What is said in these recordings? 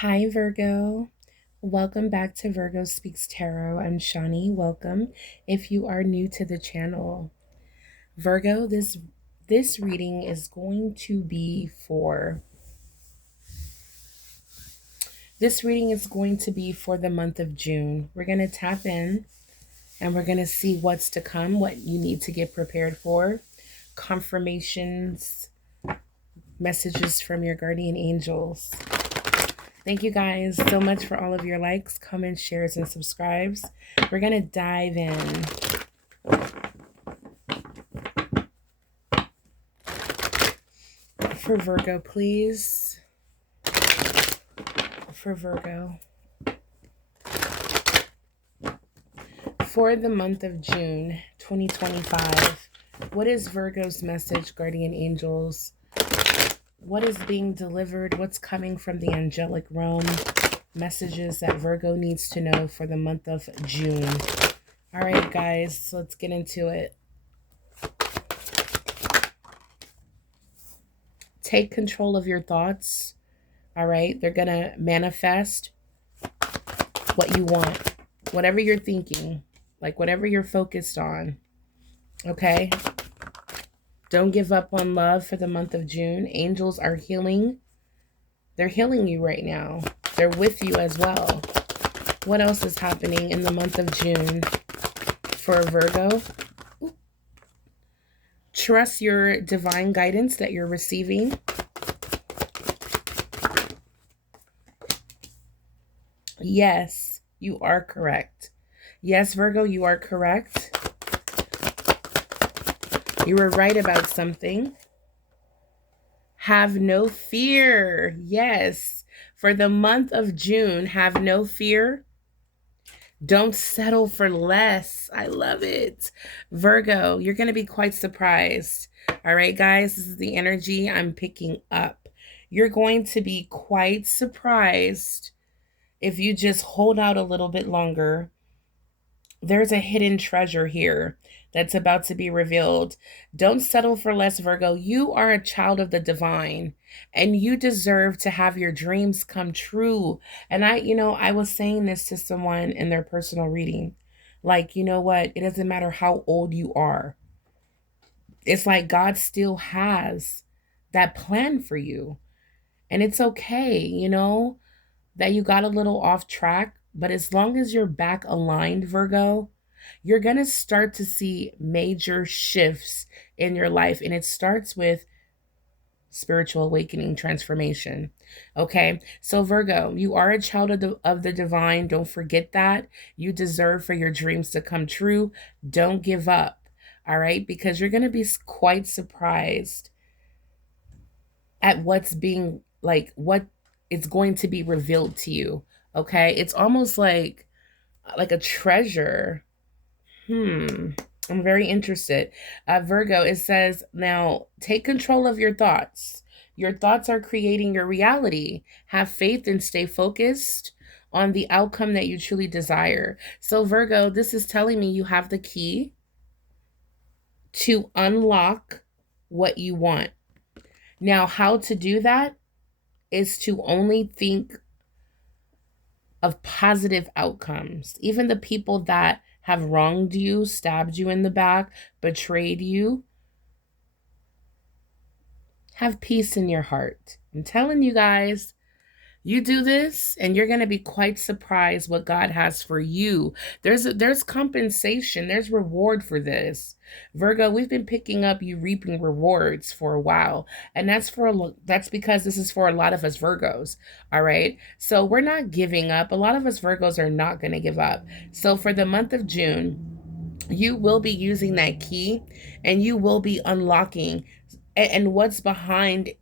Hi, Virgo. Welcome back to Virgo Speaks Tarot. I'm Shani. Welcome if you are new to the channel. Virgo, this reading is going to be for the month of June. We're going to tap in and we're going to see what's to come, what you need to get prepared for, confirmations, messages from your guardian angels. Thank you guys so much for all of your likes, comments, shares, and subscribes. We're going to dive in. For Virgo, please. For Virgo. For the month of June 2025, what is Virgo's message, guardian angels? What is being delivered? What's coming from the angelic realm? Messages that Virgo needs to know for the month of June. All right, guys, let's get into it. Take control of your thoughts. All right, they're going to manifest what you want, whatever you're thinking, like whatever you're focused on. Okay? Don't give up on love for the month of June. Angels are healing. They're healing you right now. They're with you as well. What else is happening in the month of June for Virgo? Trust your divine guidance that you're receiving. Yes, you are correct. Yes, Virgo, you are correct. You were right about something. Have no fear. Yes. For the month of June, have no fear. Don't settle for less. I love it. Virgo, you're going to be quite surprised. All right, guys, this is the energy I'm picking up. You're going to be quite surprised if you just hold out a little bit longer. There's a hidden treasure here that's about to be revealed. Don't settle for less, Virgo. You are a child of the divine, and you deserve to have your dreams come true. And I was saying this to someone in their personal reading. Like, you know what? It doesn't matter how old you are. It's like God still has that plan for you. And it's okay, that you got a little off track. But as long as you're back aligned, Virgo, you're going to start to see major shifts in your life. And it starts with spiritual awakening, transformation. Okay. So Virgo, you are a child of the divine. Don't forget that. You deserve for your dreams to come true. Don't give up. All right. Because you're going to be quite surprised at what's being what is going to be revealed to you. Okay. It's almost like a treasure. I'm very interested. Virgo, it says, now take control of your thoughts. Your thoughts are creating your reality. Have faith and stay focused on the outcome that you truly desire. So Virgo, this is telling me you have the key to unlock what you want. Now, how to do that is to only think of positive outcomes. Even the people that have wronged you, stabbed you in the back, betrayed you, have peace in your heart. I'm telling you guys, you do this and you're going to be quite surprised what God has for you. There's compensation, there's reward for this. Virgo, we've been picking up you reaping rewards for a while. And that's because this is for a lot of us Virgos. All right. So we're not giving up. A lot of us Virgos are not going to give up. So for the month of June, you will be using that key and you will be unlocking. And what's behind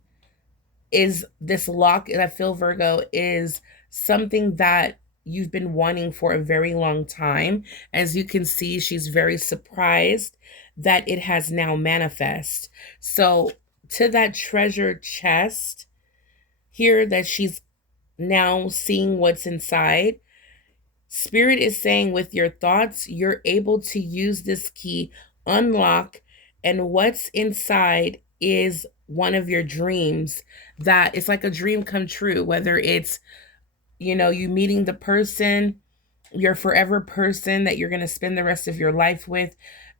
is this lock, and I feel Virgo is something that you've been wanting for a very long time. As you can see, she's very surprised that it has now manifest. So to that treasure chest here that she's now seeing what's inside, Spirit is saying with your thoughts, you're able to use this key, unlock, and what's inside is one of your dreams that it's like a dream come true, whether it's you meeting the person, your forever person that you're going to spend the rest of your life with.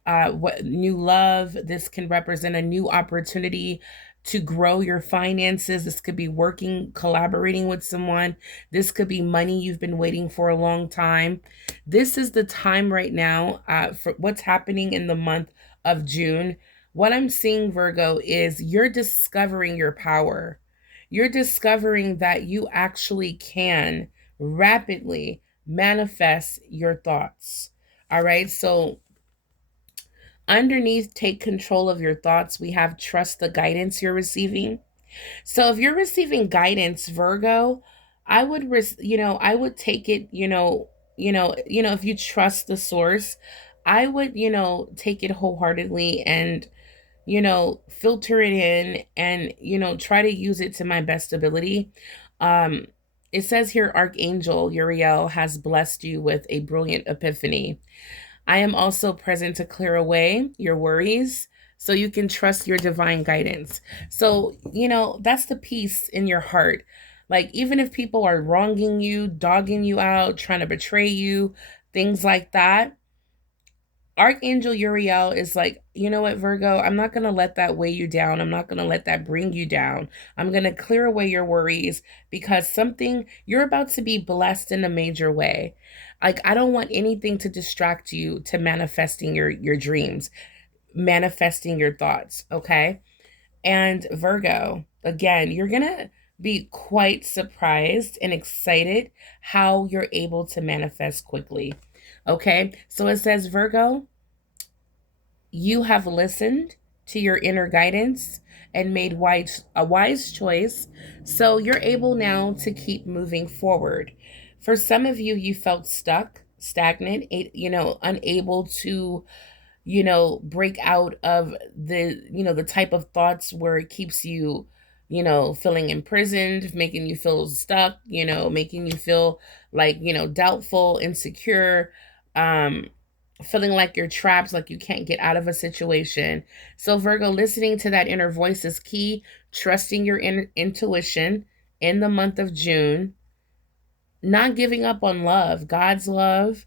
What new love? This can represent a new opportunity to grow your finances. This could be working, collaborating with someone. This could be money you've been waiting for a long time. This is the time right now for what's happening in the month of June. What I'm seeing, Virgo, is you're discovering your power. You're discovering that you actually can rapidly manifest your thoughts. All right. So underneath, take control of your thoughts, we have trust the guidance you're receiving. So if you're receiving guidance, Virgo, I would, I would take it, if you trust the source, I would, take it wholeheartedly and, filter it in and, try to use it to my best ability. Um, it says here, Archangel Uriel has blessed you with a brilliant epiphany. I am also present to clear away your worries so you can trust your divine guidance. So, that's the peace in your heart. Like, even if people are wronging you, dogging you out, trying to betray you, things like that, Archangel Uriel is like, you know what, Virgo, I'm not going to let that weigh you down. I'm not going to let that bring you down. I'm going to clear away your worries because you're about to be blessed in a major way. Like, I don't want anything to distract you to manifesting your dreams, manifesting your thoughts. Okay. And Virgo, again, you're going to be quite surprised and excited how you're able to manifest quickly. Okay. So it says, Virgo, you have listened to your inner guidance and made a wise choice. So you're able now to keep moving forward. For some of you, you felt stuck, stagnant, unable to, break out of the type of thoughts where it keeps you, feeling imprisoned, making you feel stuck, making you feel like, doubtful, insecure, feeling like you're trapped, like you can't get out of a situation. So, Virgo, listening to that inner voice is key. Trusting your intuition in the month of June. Not giving up on love, God's love,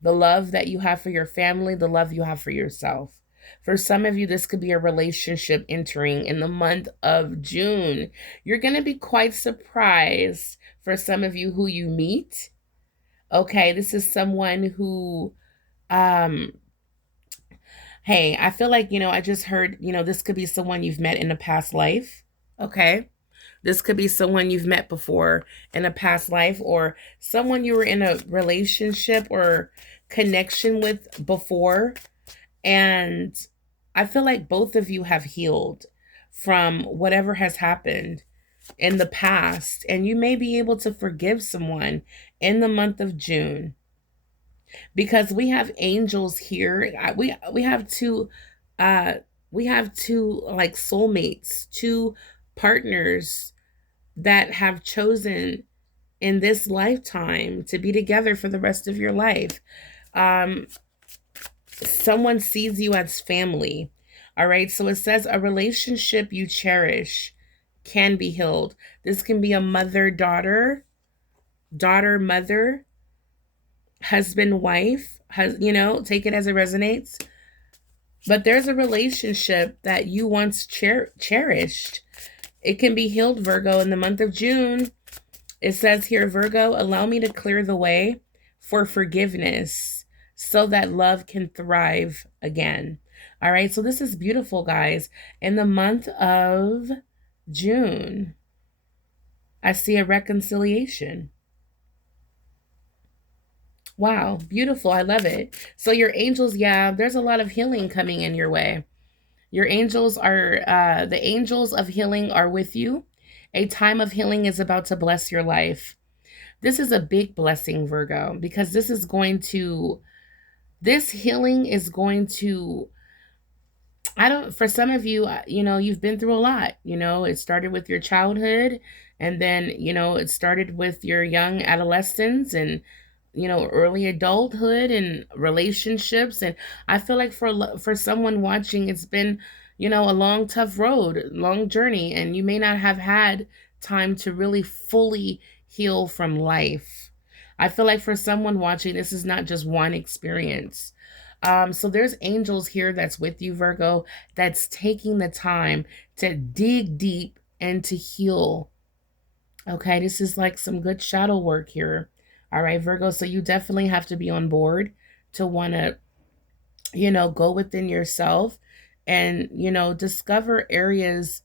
the love that you have for your family, the love you have for yourself. For some of you, this could be a relationship entering in the month of June. You're going to be quite surprised for some of you who you meet. Okay, this is someone who, hey, I feel like, I just heard, this could be someone you've met in a past life. Okay. This could be someone you've met before in a past life or someone you were in a relationship or connection with before. And I feel like both of you have healed from whatever has happened in the past. And you may be able to forgive someone in the month of June because we have angels here. We have two like soulmates, two partners that have chosen in this lifetime to be together for the rest of your life. Someone sees you as family. All right. So it says a relationship you cherish can be healed. This can be a mother, daughter, mother, husband, wife, take it as it resonates. But there's a relationship that you once cherished. It can be healed, Virgo, in the month of June. It says here, Virgo, allow me to clear the way for forgiveness so that love can thrive again. All right, so this is beautiful, guys. In the month of June, I see a reconciliation. Wow, beautiful. I love it. So your angels, yeah, there's a lot of healing coming in your way. Your angels are, the angels of healing are with you. A time of healing is about to bless your life. This is a big blessing, Virgo, because this healing is going to, for some of you, you've been through a lot. It started with your childhood and then, it started with your young adolescence and, early adulthood and relationships. And I feel like for someone watching, it's been, a long, tough road, long journey, and you may not have had time to really fully heal from life. I feel like for someone watching, this is not just one experience. So there's angels here that's with you, Virgo, that's taking the time to dig deep and to heal. Okay, this is like some good shadow work here. All right, Virgo, so you definitely have to be on board to want to, go within yourself and, discover areas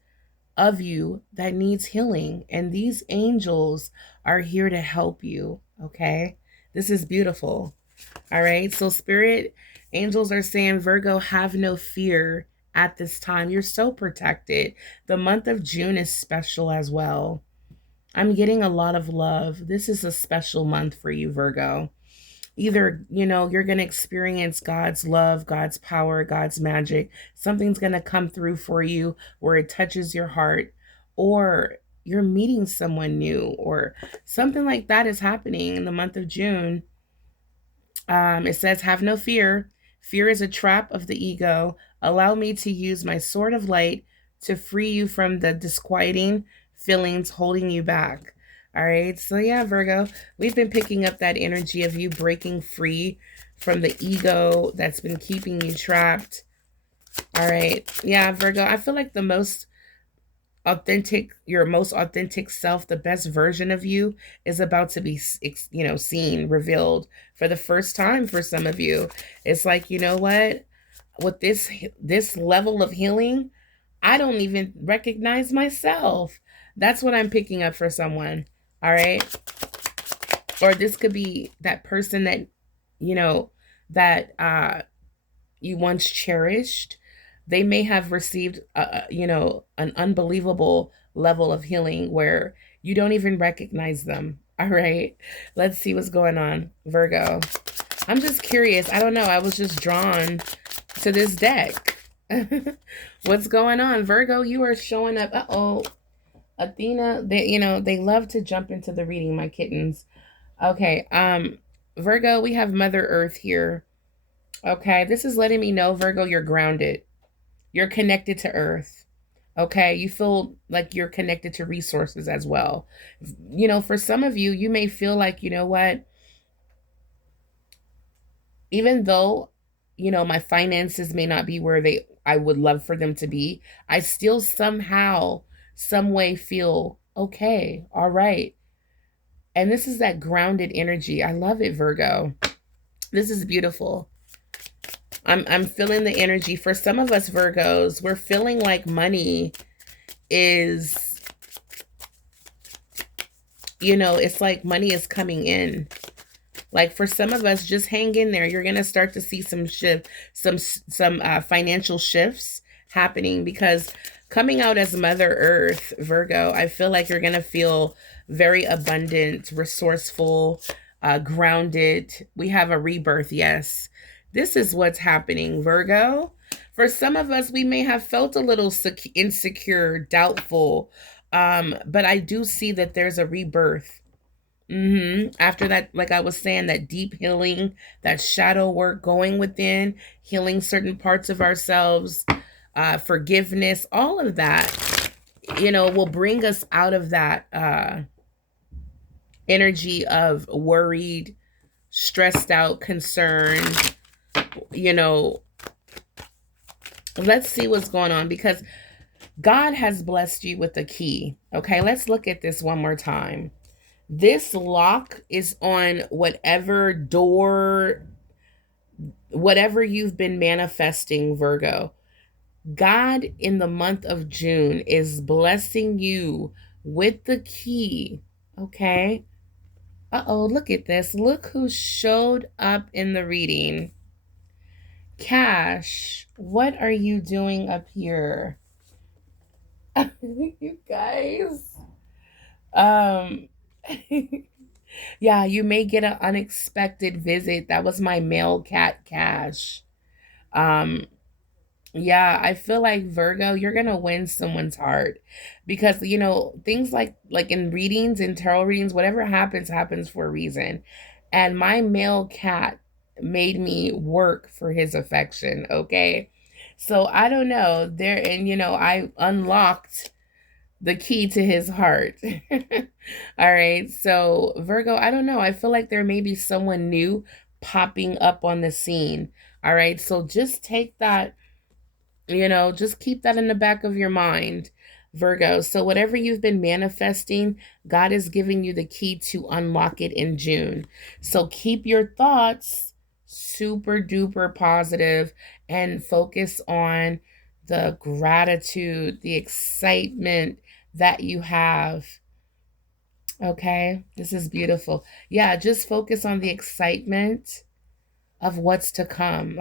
of you that needs healing. And these angels are here to help you. Okay, this is beautiful. All right, so spirit angels are saying, Virgo, have no fear at this time. You're so protected. The month of June is special as well. I'm getting a lot of love. This is a special month for you, Virgo. Either, you're going to experience God's love, God's power, God's magic. Something's going to come through for you where it touches your heart, or you're meeting someone new, or something like that is happening in the month of June. It says, have no fear. Fear is a trap of the ego. Allow me to use my sword of light to free you from the disquieting feelings holding you back. All right. So yeah, Virgo, we've been picking up that energy of you breaking free from the ego that's been keeping you trapped. All right. Yeah, Virgo, I feel like your most authentic self, the best version of you is about to be, seen, revealed for the first time for some of you. It's like, you know what? With this level of healing, I don't even recognize myself. That's what I'm picking up for someone. All right. Or this could be that person that, that you once cherished. They may have received, an unbelievable level of healing where you don't even recognize them. All right. Let's see what's going on, Virgo. I'm just curious. I don't know. I was just drawn to this deck. What's going on, Virgo? You are showing up. Uh-oh. Athena, they love to jump into the reading, my kittens. Okay. Virgo, we have Mother Earth here. Okay. This is letting me know, Virgo, you're grounded. You're connected to Earth. Okay. You feel like you're connected to resources as well. For some of you, you may feel like, you know what? Even though, my finances may not be where I would love for them to be, I still somehow, some way feel okay. All right. And this is that grounded energy. I love it, Virgo. This is beautiful. I'm feeling the energy. For some of us Virgos, we're feeling like money is, it's like money is coming in. Like for some of us, just hang in there. You're going to start to see some financial shifts happening, because coming out as Mother Earth, Virgo, I feel like you're going to feel very abundant, resourceful, grounded. We have a rebirth. Yes. This is what's happening, Virgo. For some of us, we may have felt a little insecure, doubtful. But I do see that there's a rebirth. After that, like I was saying, that deep healing, that shadow work going within, healing certain parts of ourselves, forgiveness, all of that, will bring us out of that energy of worried, stressed out, concerned. Let's see what's going on, because God has blessed you with a key. Okay, let's look at this one more time. This lock is on whatever door, whatever you've been manifesting, Virgo. God in the month of June is blessing you with the key. Okay. Uh-oh, look at this. Look who showed up in the reading. Cash, what are you doing up here? You guys. Yeah, you may get an unexpected visit. That was my male cat, Cash. Um, yeah, I feel like Virgo, you're gonna win someone's heart, because things like in readings, in tarot readings, whatever happens for a reason. And my male cat made me work for his affection. Okay, so I don't know there, and I unlocked The key to his heart. All right. So, Virgo, I don't know. I feel like there may be someone new popping up on the scene. All right. So, just take that, just keep that in the back of your mind, Virgo. So, whatever you've been manifesting, God is giving you the key to unlock it in June. So, keep your thoughts super duper positive and focus on the gratitude, the excitement that you have. Okay, this is beautiful. Yeah, just focus on the excitement of what's to come.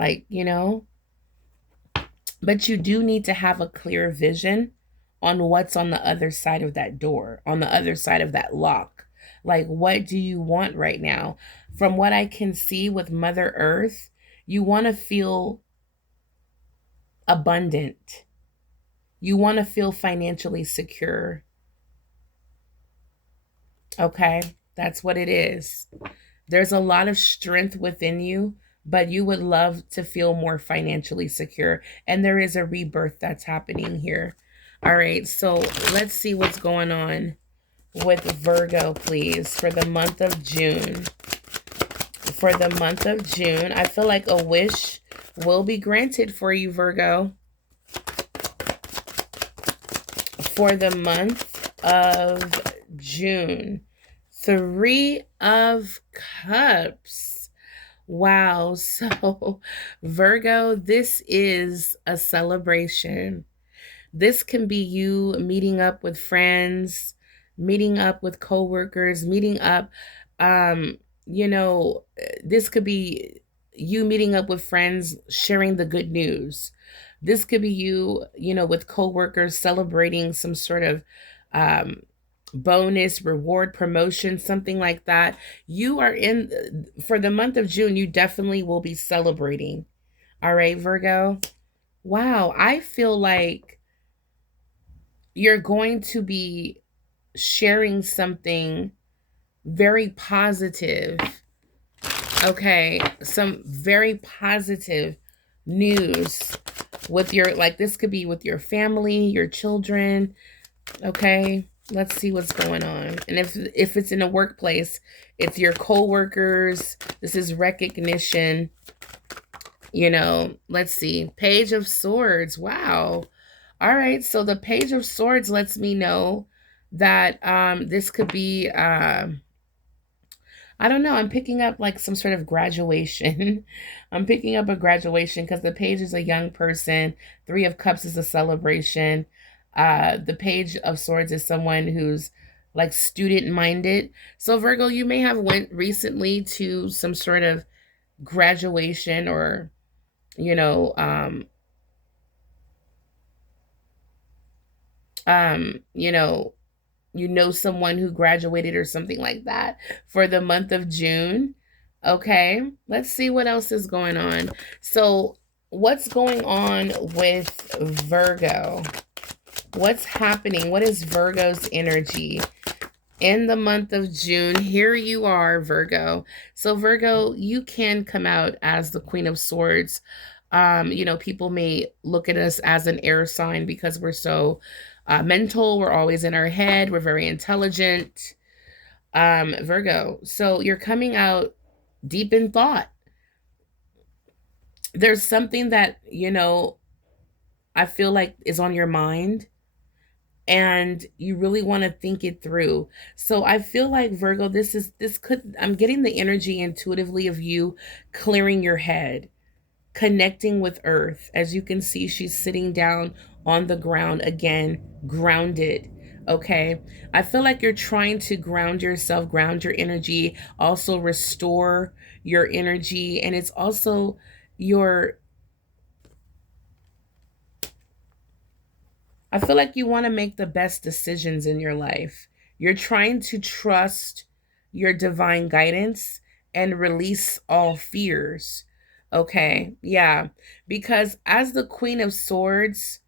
But you do need to have a clear vision on what's on the other side of that door, on the other side of that lock. Like, what do you want right now? From what I can see with Mother Earth, you want to feel abundant. You want to feel financially secure. Okay, that's what it is. There's a lot of strength within you, but you would love to feel more financially secure. And there is a rebirth that's happening here. All right, so let's see what's going on with Virgo, please, for the month of June. For the month of June, I feel like a wish will be granted for you, Virgo. For the month of June, 3 of Cups. Wow. So, Virgo, this is a celebration. This can be you meeting up with friends, meeting up with coworkers, meeting up, um, you know, this could be you meeting up with friends, sharing the good news. This could be you, with coworkers celebrating some sort of um, bonus, reward, promotion, something like that. You are for the month of June, you definitely will be celebrating. All right, Virgo. Wow, I feel like you're going to be sharing something very positive. Okay, some very positive news with this could be with your family, your children. Okay, let's see what's going on. And if it's in a workplace, it's your coworkers. This is recognition. Let's see. Page of Swords. Wow. All right, so the Page of Swords lets me know that this could be I don't know, I'm picking up like some sort of graduation. I'm picking up a graduation because the Page is a young person. 3 of Cups is a celebration. The Page of Swords is someone who's like student minded. So Virgo, you may have went recently to some sort of graduation or you know um um you know someone who graduated or something like that for the month of June. Okay, let's see what else is going on. So what's going on with Virgo? What's happening? What is Virgo's energy in the month of June? Here you are, Virgo. So Virgo, you can come out as the Queen of Swords. People may look at us as an air sign because we're so mental. We're always in our head. We're very intelligent. Virgo, so you're coming out deep in thought. There's something that, I feel like is on your mind and you really want to think it through. So I feel like Virgo, I'm getting the energy intuitively of you clearing your head, connecting with earth. As you can see, she's sitting down on the ground again, grounded. Okay, I feel like you're trying to ground yourself, ground your energy, also restore your energy. And it's also I feel like you want to make the best decisions in your life. You're trying to trust your divine guidance and release all fears. Okay, yeah. Because as the Queen of Swords,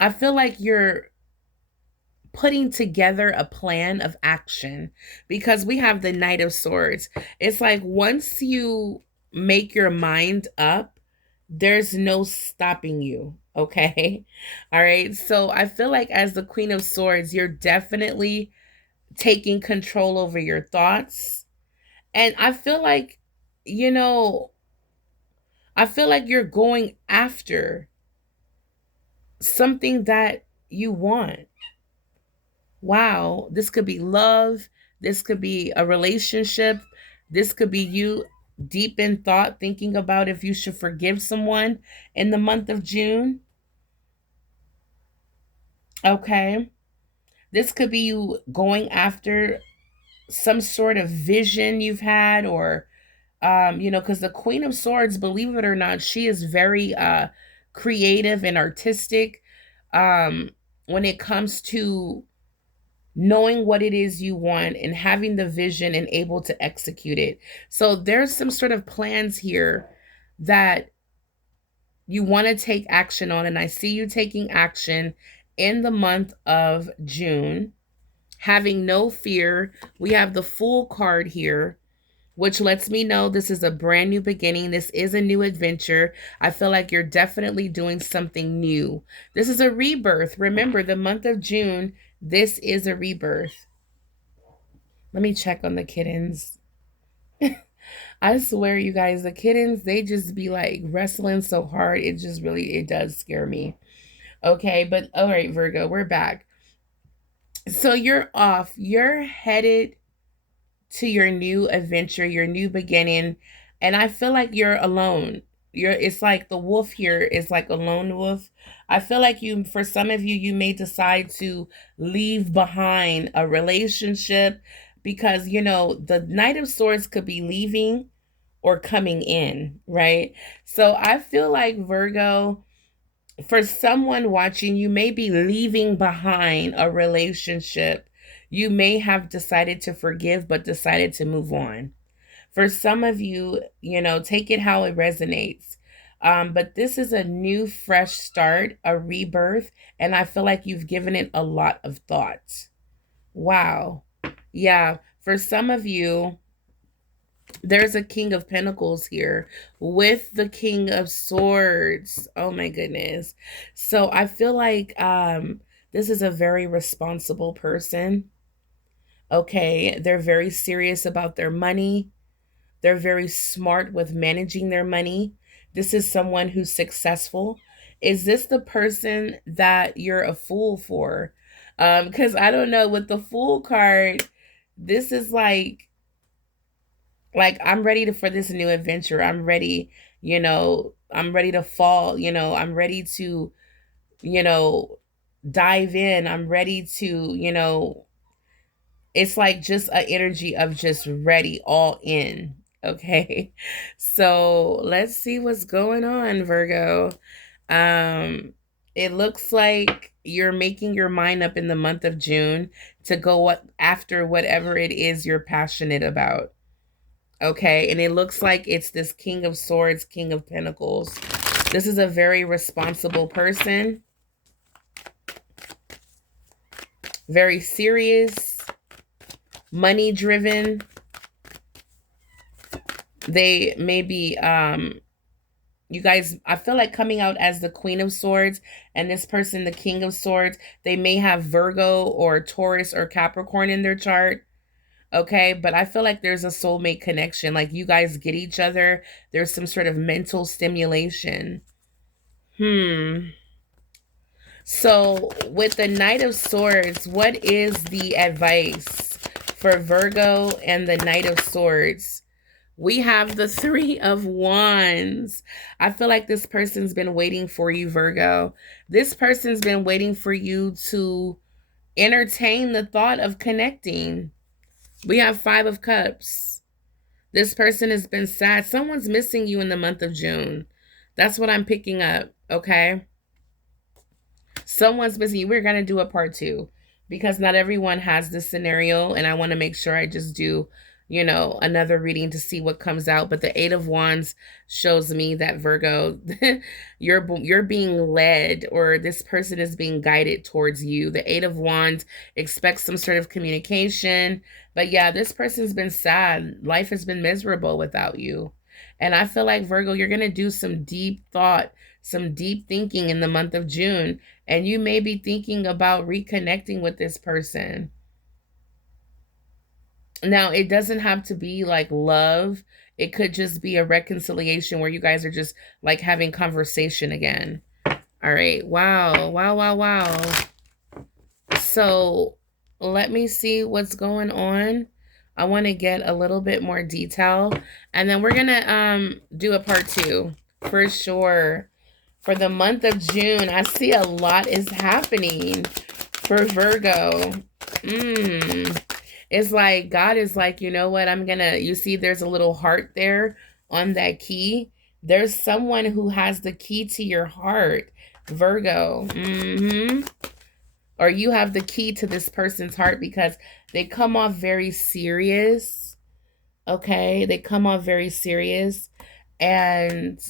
I feel like you're putting together a plan of action because we have the Knight of Swords. It's like once you make your mind up, there's no stopping you. Okay. All right. So I feel like as the Queen of Swords, you're definitely taking control over your thoughts. And I feel like, you know, I feel like you're going after something that you want. Wow. This could be love. This could be a relationship. This could be you deep in thought, thinking about if you should forgive someone in the month of June. Okay. This could be you going after some sort of vision you've had, or because the Queen of Swords, believe it or not, she is very creative and artistic when it comes to knowing what it is you want and having the vision and able to execute it. So there's some sort of plans here that you want to take action on, and I see you taking action in the month of June. Having no fear. We have the Fool card here, which lets me know this is a brand new beginning. This is a new adventure. I feel like you're definitely doing something new. This is a rebirth. Remember, the month of June, this is a rebirth. Let me check on the kittens. I swear, you guys, the kittens, they just be like wrestling so hard. It just really, it does scare me. Okay, but all right, Virgo, we're back. So you're off. You're headed to your new adventure, your new beginning, and I feel like you're alone. It's like the wolf here is like a lone wolf. I feel like you, for some of you, you may decide to leave behind a relationship because, the Knight of Swords could be leaving or coming in, right? So I feel like, Virgo, for someone watching, you may be leaving behind a relationship. You may have decided to forgive, but decided to move on. For some of you, take it how it resonates. But this is a new, fresh start, a rebirth, and I feel like you've given it a lot of thought. Wow. Yeah. For some of you, there's a King of Pentacles here with the King of Swords. Oh my goodness. So I feel like this is a very responsible person. Okay, they're very serious about their money. They're very smart with managing their money. This is someone who's successful. Is this the person that you're a fool for? Because I don't know, with the Fool card, this is like I'm ready for this new adventure. I'm ready, I'm ready to fall, I'm ready to, you know, dive in. I'm ready to, it's like just an energy of just ready, all in. Okay. So let's see what's going on, Virgo. Um, it looks like you're making your mind up in the month of June to go after whatever it is you're passionate about. Okay, and it looks like it's this King of Swords, King of Pentacles. This is a very responsible person. Very serious, money driven. They may be, you guys, I feel like coming out as the Queen of Swords and this person, the King of Swords, they may have Virgo or Taurus or Capricorn in their chart. Okay, but I feel like there's a soulmate connection. Like you guys get each other. There's some sort of mental stimulation. So with the Knight of Swords, what is the advice for Virgo and the Knight of Swords? We have the Three of Wands. I feel like this person's been waiting for you, Virgo. This person's been waiting for you to entertain the thought of connecting. We have Five of Cups. This person has been sad. Someone's missing you in the month of June. That's what I'm picking up, okay? Someone's missing you. We're going to do a part 2 because not everyone has this scenario, and I want to make sure I just do, another reading to see what comes out. But the Eight of Wands shows me that, Virgo, you're being led, or this person is being guided towards you. The Eight of Wands expects some sort of communication. But yeah, this person's been sad. Life has been miserable without you. And I feel like, Virgo, you're going to do some deep thought, some deep thinking in the month of June. And you may be thinking about reconnecting with this person. Now, it doesn't have to be like love. It could just be a reconciliation where you guys are just like having conversation again. All right. Wow. Wow, wow, wow. So let me see what's going on. I want to get a little bit more detail. And then we're going to do a part 2 for sure. For the month of June, I see a lot is happening for Virgo. It's like God is like, you know what? You see there's a little heart there on that key. There's someone who has the key to your heart, Virgo. Or you have the key to this person's heart, because they come off very serious. Okay? They come off very serious. And,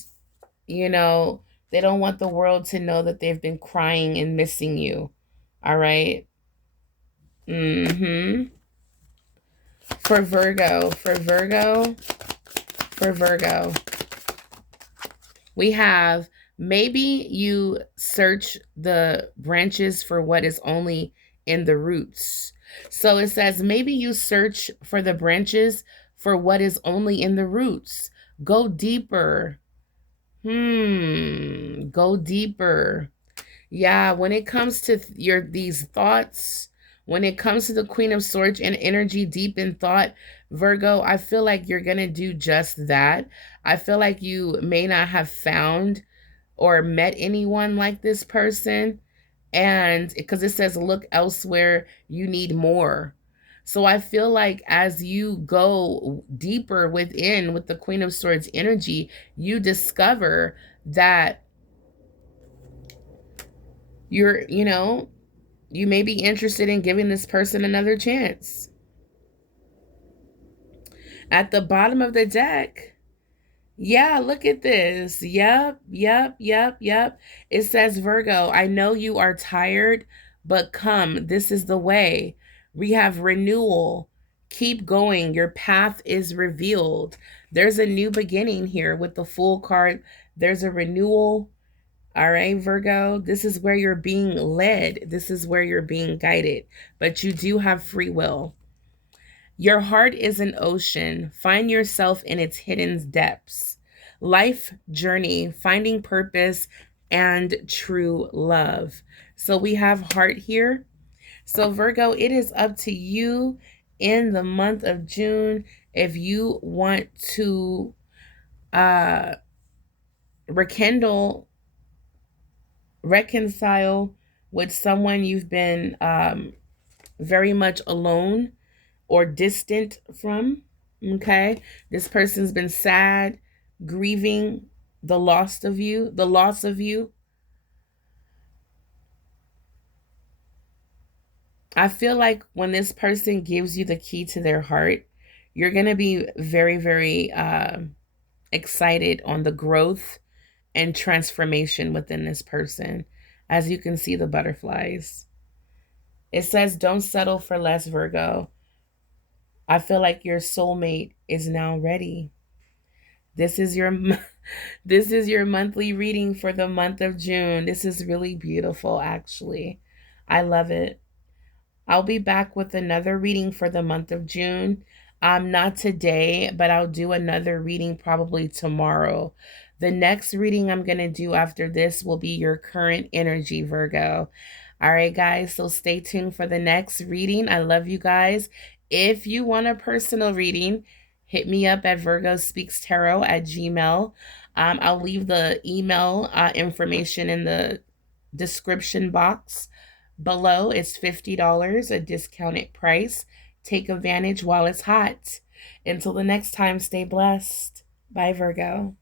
you know, they don't want the world to know that they've been crying and missing you. All right? For Virgo, we have, maybe you search the branches for what is only in the roots. So it says, maybe you search for the branches for what is only in the roots. Go deeper. Go deeper. Yeah, when it comes to these thoughts, when it comes to the Queen of Swords and energy deep in thought, Virgo, I feel like you're going to do just that. I feel like you may not have found or met anyone like this person. And because it says, look elsewhere, you need more. So I feel like as you go deeper within with the Queen of Swords energy, you discover that you may be interested in giving this person another chance. At the bottom of the deck, yeah, look at this. Yep. It says, Virgo, I know you are tired, but come, this is the way. We have renewal. Keep going. Your path is revealed. There's a new beginning here with the Fool card. There's a renewal. All right, Virgo, this is where you're being led. This is where you're being guided, but you do have free will. Your heart is an ocean. Find yourself in its hidden depths. Life journey, finding purpose and true love. So we have heart here. So Virgo, it is up to you in the month of June if you want to reconcile with someone you've been very much alone or distant from. Okay, this person's been sad, grieving the loss of you. I feel like when this person gives you the key to their heart, you're going to be very, very excited on the growth and transformation within this person. As you can see, the butterflies. It says, don't settle for less, Virgo. I feel like your soulmate is now ready. This is your monthly reading for the month of June. This is really beautiful, actually. I love it. I'll be back with another reading for the month of June. Not today, but I'll do another reading probably tomorrow. The next reading I'm going to do after this will be your current energy, Virgo. All right, guys, so stay tuned for the next reading. I love you guys. If you want a personal reading, hit me up at virgospeakstarot@gmail.com. I'll leave the email information in the description box below. It's $50, a discounted price. Take advantage while it's hot. Until the next time, stay blessed. Bye, Virgo.